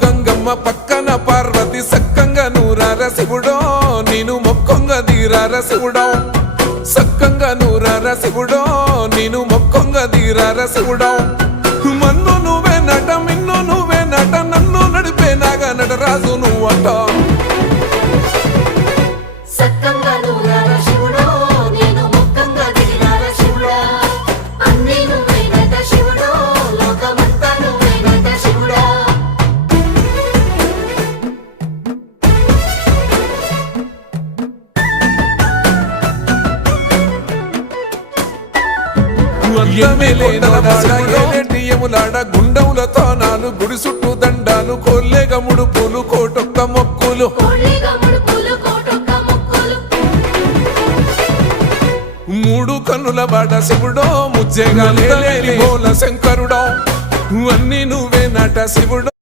గంగమ్మ పక్కన పార్వతి సక్కంగా నూరార శివుడో నేను మొక్కంగా దీరార శివుడో సక్కంగా నూరార శివుడో నేను మొక్కంగా దీరార శివుడో మన్ను నువ్వే నట మిన్ను నువ్వే నట నన్ను నడిపే నాగా నటరాజు నువ్వట ఎములాడ గుండములతో నాలు గుడి చుట్టూ దండాలు కోల్లేగ ముడుపులు కోటొక్క మొక్కులు మూడు కన్నుల బాడ శివుడో ముజ్జేగా లేని మూల శంకరుడో అన్ని నువ్వే నట శివుడో